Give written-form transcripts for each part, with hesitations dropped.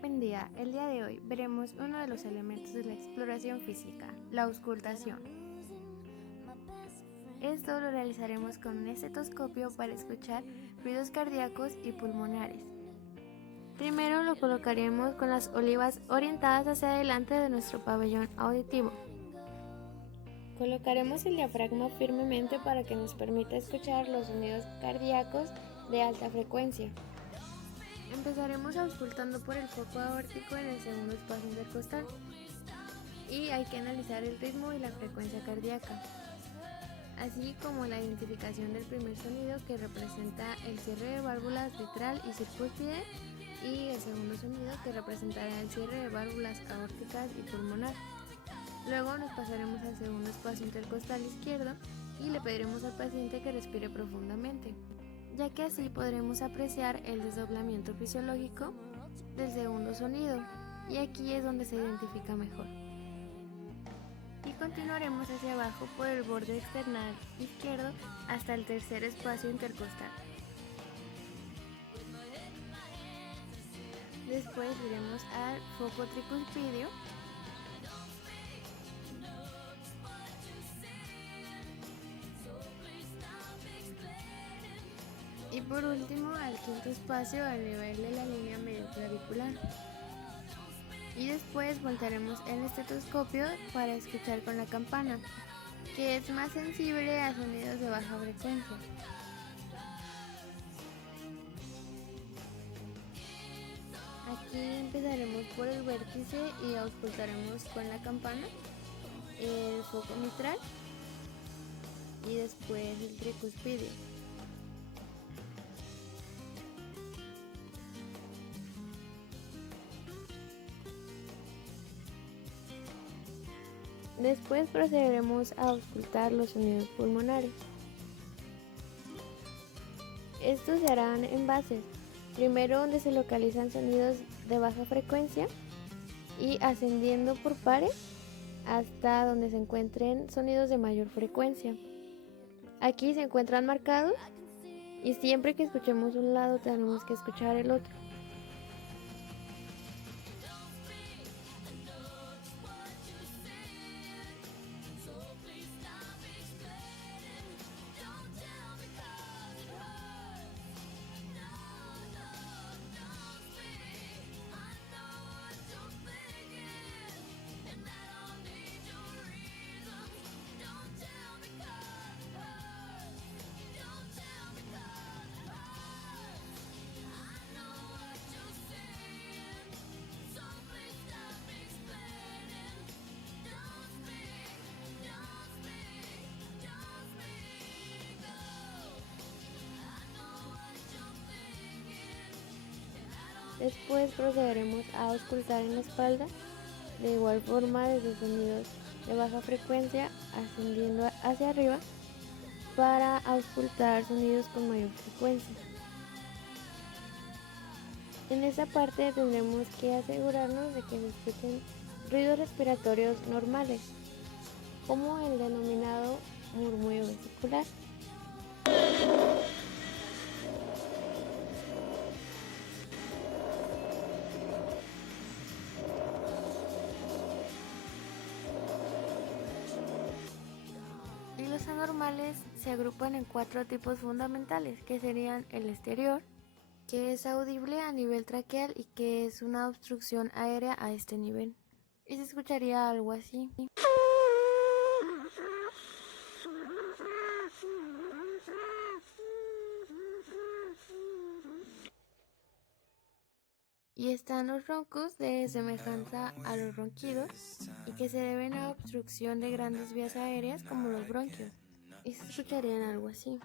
Buen día, el día de hoy veremos uno de los elementos de la exploración física, la auscultación. Esto lo realizaremos con un estetoscopio para escuchar ruidos cardíacos y pulmonares. Primero lo colocaremos con las olivas orientadas hacia adelante de nuestro pabellón auditivo. Colocaremos el diafragma firmemente para que nos permita escuchar los sonidos cardíacos de alta frecuencia. Empezaremos auscultando por el foco aórtico en el segundo espacio intercostal y hay que analizar el ritmo y la frecuencia cardíaca, así como la identificación del primer sonido que representa el cierre de válvulas vitral y circúspide y el segundo sonido que representará el cierre de válvulas aórticas y pulmonar. Luego nos pasaremos al segundo espacio intercostal izquierdo y le pediremos al paciente que respire profundamente, ya que así podremos apreciar el desdoblamiento fisiológico del segundo sonido, y aquí es donde se identifica mejor. Y continuaremos hacia abajo por el borde external izquierdo hasta el tercer espacio intercostal. Después iremos al foco tricuspidio y por último al quinto espacio al nivel de la línea medio clavicular. Y después voltearemos el estetoscopio para escuchar con la campana, que es más sensible a sonidos de baja frecuencia. Aquí empezaremos por el vértice y auscultaremos con la campana el foco mitral y después el tricuspidio. Después procederemos a auscultar los sonidos pulmonares. Estos se harán en bases, primero donde se localizan sonidos de baja frecuencia y ascendiendo por pares hasta donde se encuentren sonidos de mayor frecuencia. Aquí se encuentran marcados y siempre que escuchemos un lado tenemos que escuchar el otro. Después procederemos a auscultar en la espalda, de igual forma desde sonidos de baja frecuencia ascendiendo hacia arriba para auscultar sonidos con mayor frecuencia. En esta parte tendremos que asegurarnos de que se escuchen ruidos respiratorios normales, como el denominado murmullo vesicular. Y los anormales se agrupan en 4 tipos fundamentales, que serían el exterior, que es audible a nivel traqueal y que es una obstrucción aérea a este nivel. Y se escucharía algo así. Y están los roncos de semejanza a los ronquidos y que se deben a obstrucción de grandes vías aéreas como los bronquios. Y se escucharían algo así.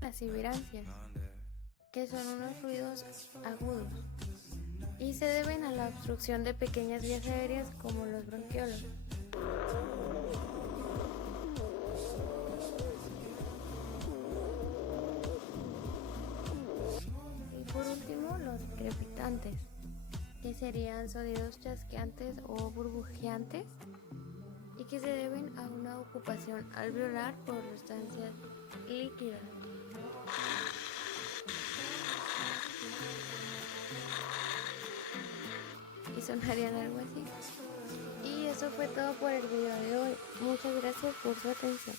Las sibirancias, que son unos ruidos agudos y se deben a la obstrucción de pequeñas vías aéreas como los bronquiolos. Y por último, los crepitantes, que serían sonidos chasqueantes o burbujeantes y que se deben a una ocupación alveolar por sustancias líquidas. Y sonarían algo así. Y eso fue todo por el video de hoy. Muchas gracias por su atención.